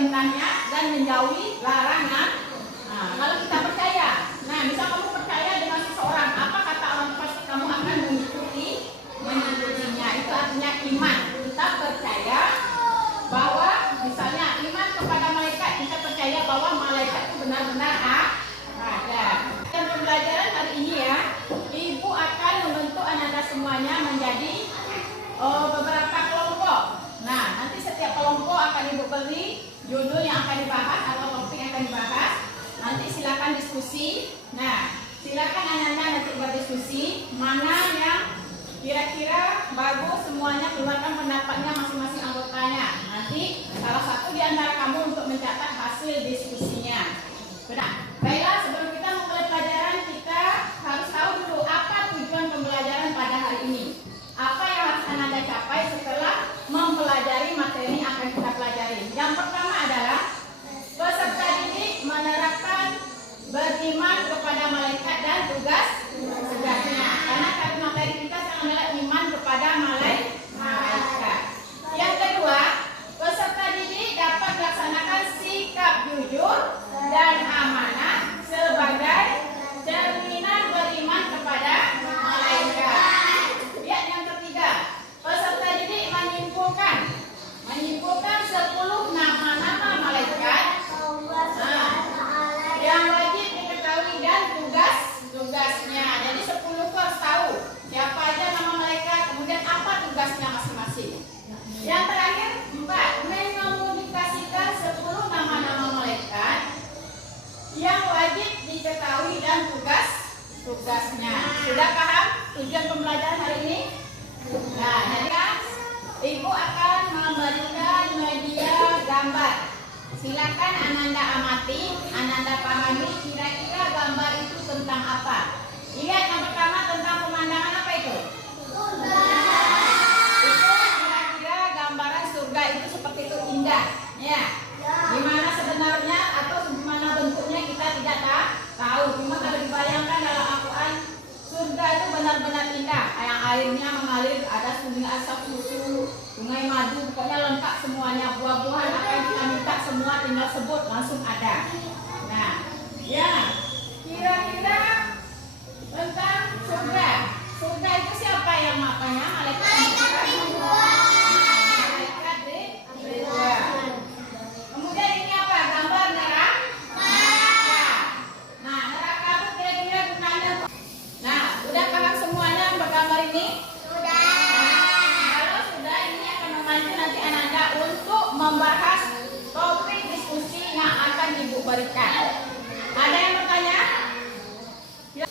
perintahnya dan menjauhi larangan. Nah, kalau kita percaya, nah misal kamu percaya dengan seseorang, apa kata orang pasti kamu akan mengikutinya. Itu artinya iman. Kita percaya bahwa misalnya iman kepada malaikat, kita percaya bahwa malaikat itu benar-benar ada. Dan pembelajaran hari ini ya, ibu akan membentuk anak-anak semuanya menjadi beberapa kelompok. Nah, nanti setiap kelompok akan ibu beri judul yang akan dibahas atau topik yang akan dibahas. Nanti silakan diskusi. Nah, silakan anak-anak nanti berdiskusi mana yang kira-kira bagus, semuanya keluarkan pendapatnya masing-masing anggotanya. Nanti salah satu di antara kamu untuk mencatat hasil diskusinya. Benar. Baiklah, sebelum kita memulai pelajaran, kita harus tahu dulu apa tujuan pembelajaran pada hari ini. Apa yang harus Anda capai setelah mempelajari materi yang akan kita pelajari. Yang pertama adalah peserta didik menerapkan beriman kepada malaikat dan tugas-tugasnya. Karena materi kita adalah iman kepada malaikat. Yang kedua, peserta didik dapat melaksanakan sikap jujur dan amanah sebagai cerminan beriman kepada malaikat. Lihat yang ketiga, peserta didik menyimpulkan 10 nama-nama malaikat yang wajib diketahui dan tugas-tugasnya. Jadi 10 itu harus tahu siapa aja nama malaikat, kemudian apa tugasnya masing-masing. Yang terakhir 4, mengomunikasikan 10 nama-nama malaikat yang wajib diketahui dan tugas-tugasnya. Sudah paham tujuan pembelajaran hari ini? Nah, jadi kan ibu akan memberikan media gambar. Silakan Ananda amati, Ananda pahami kira-kira gambar itu tentang apa. Lihat yang pertama tentang pemandangan apa itu? Surga. Itu kira-kira gambaran surga itu seperti itu indah, ya. Gimana sebenarnya atau gimana bentuknya kita tidak tahu. Cuma kalau dibayangkan dalam Al-Quran, surga itu benar-benar indah. Yang airnya mengalir, ada sungai asap susu, sungai madu, pokoknya lengkap semuanya. Buah-buahan apa yang kita minta semua tinggal sebut langsung ada. Nah, ya kira-kira tentang surga. Surga itu siapa yang makanya? Malaikat Ridwan. Kemudian ini apa? Gambar neraka. Nah, neraka itu kira-kira gunanya. Nah, udah paham semuanya bergambar ini? Sudah. Nah, kalau sudah, ini akan membantu nanti Ananda untuk membahas topik diskusi yang akan ibu berikan. Ada yang bertanya? Ya.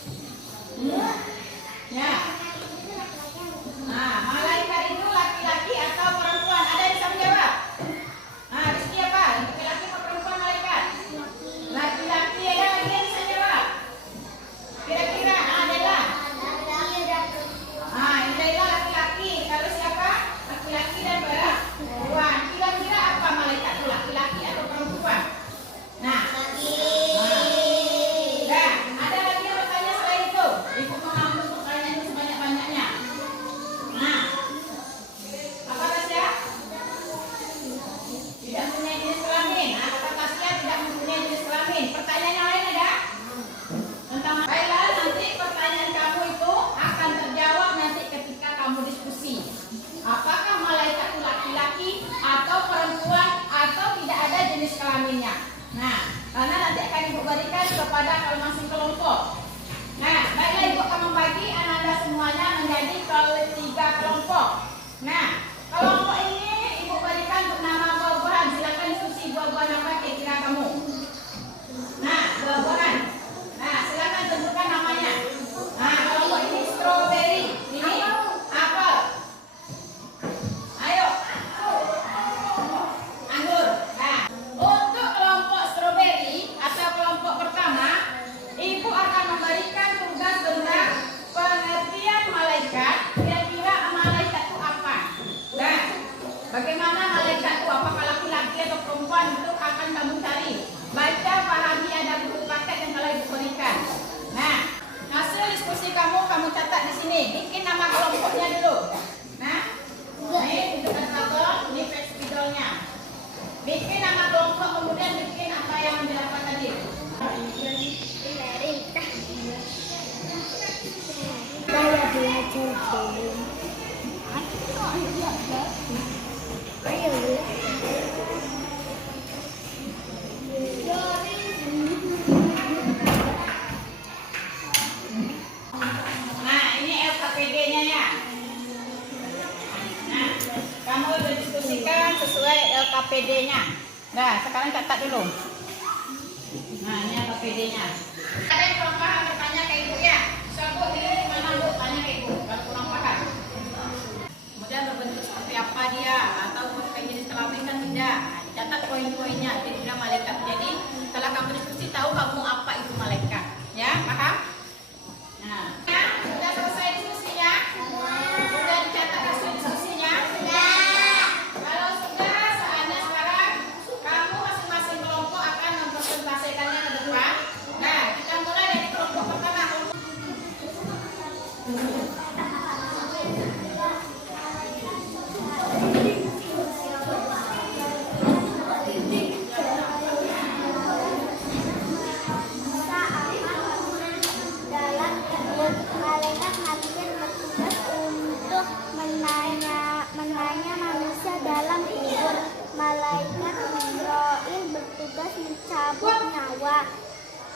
Ya. Nah, malaikat itu laki-laki atau perempuan? Ada yang bisa menjawab? Nah, Rizky apa? Laki-laki atau perempuan malaikat? Laki-laki. Ada lagi yang bisa jawab? Kira-kira Adela? Ini Adela laki-laki. Kalau siapa? Laki-laki dan perempuan. Kira-kira apa malaikat itu? Laki-laki atau perempuan? Nah, ada lagi yang bertanya selain itu? Ibu mengambil pertanyaan itu sebanyak-banyaknya. Nah, apa Tasya? Tidak mempunyai jenis kelamin. Nah, kata Tasya tidak mempunyai jenis kelamin. Pertanyaan yang lain ada? Tentang baiklah, nanti pertanyaan kamu itu akan terjawab nanti ketika kamu diskusi. Apakah malaikat itu laki-laki atau perempuan atau tidak ada jenis kelaminnya? Nah, karena nanti akan ibu berikan kepada masing-masing kelompok. Nah, baiklah ibu akan membagi Ananda semuanya menjadi 3 kelompok. Nah, kelompok ini ibu berikan untuk nama buah-buahan. Silakan diskusi buah-buahan apa kira-kira kamu. Nah, buah-buahan. Nah, silakan tentukan namanya. Nah, kelompok ini strawberry. Ini apel. Ayo. Anggur. Nah, untuk kelompok strawberry atau kelompok pertama, ibu akan memberikan tugas tentang pengertian malaikat. Kira-kira malaikat itu apa? Nah, bagaimana malaikat itu? Apakah laki-laki atau perempuan? Itu akan kamu cari. Baca, pahami, ada buku praktek yang telah ibu berikan. Nah, hasil diskusi kamu catat di sini. Bikin nama kelompoknya dulu. Nah, ini tunjukkan tabel, ini spidolnya. Bikin nama kelompok AKPD-nya. Nah, sekarang catat dulu. Nah, ini AKPD-nya. Ada yang kurang paham bertanya ke ibu ya. Ibu ini mana bu? Tanya ke ibu kalau kurang paham. Kemudian berbentuk seperti apa dia, atau pakai jenis kelamin kan tidak. Nah, dicatat poin-poinnya. Jadi malaikat. Jadi setelah kamu diskusi tahu kamu apa itu malaikat. Ya, paham? Nah, ya, sudah selesai diskusinya? Sudah dicatat hasil diskusinya? Kalau sudah, saatnya sekarang kamu masing-masing kelompok akan mempresentasikannya ke depan. Nah, kita mulai dari kelompok pertama. Malaikat hampir bertugas untuk menanya manusia dalam kubur. Malaikat Jibril bertugas mencabut nyawa.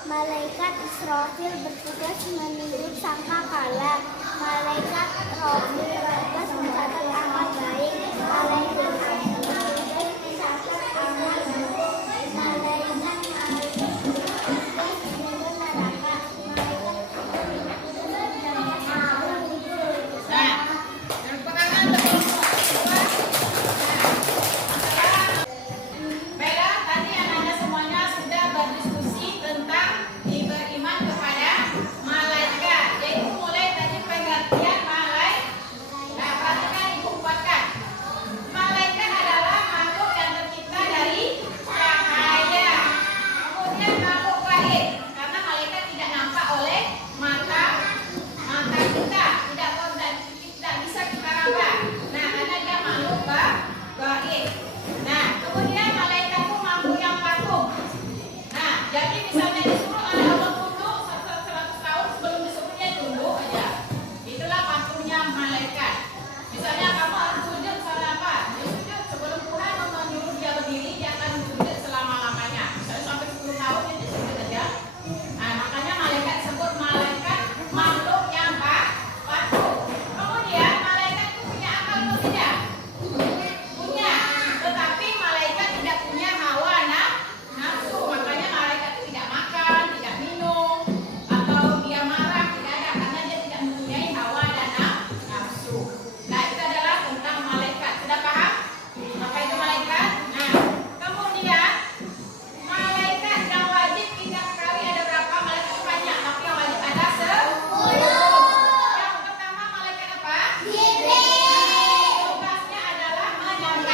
Malaikat Israfil bertugas meniup sangkakala. Malaikat Robil bertugas mencatat amal baik. Malaikat bertugas mencatat amal buruk. Malaikat bertugas menurun neraka. Baiklah, tadi anak-anak semuanya sudah berdiskusi tentang beriman kepada malaikat. Jadi mulai tadi pengertian malaikat. Nah, perhatikan ibu buatkan. Malaikat adalah makhluk yang tercipta dari cahaya. Kemudian makhluk gaib, karena malaikat tidak nampak oleh mata kita, tidak bisa kita raba. Nah, karena dia makhluk gaib. Nah, kemudian malaikat itu makhluk yang patuh. Nah, jadi misalnya disuruh oleh Allah tunduk 100 tahun sebelum disuruhnya tunduk aja. Itulah patuhnya malaikat. Misalnya kamu harus sujud misalnya apa? Dia sujud sebelum Tuhan menyuruh dia berdiri, dia akan sujud selama-lamanya. Misalnya sampai 10 tahun dia sujud aja. Nah, makanya malaikat disebut malaikat makhluk yang patuh. Kemudian malaikat itu punya akal atau tidak? Punya, tetapi malaikat tidak punya hawa nafsu. Makanya malaikat itu tidak makan, tidak minum, atau dia marah, tidak ada, karena dia tidak mempunyai hawa dan nafsu. Nah, itu adalah tentang malaikat. Sudah paham apa itu malaikat? Nah, kemudian malaikat yang wajib kita ketahui ada berapa? Malaikat itu banyak, tapi yang wajib ada 10. Yang pertama malaikat apa? Tugasnya adalah menyampaikan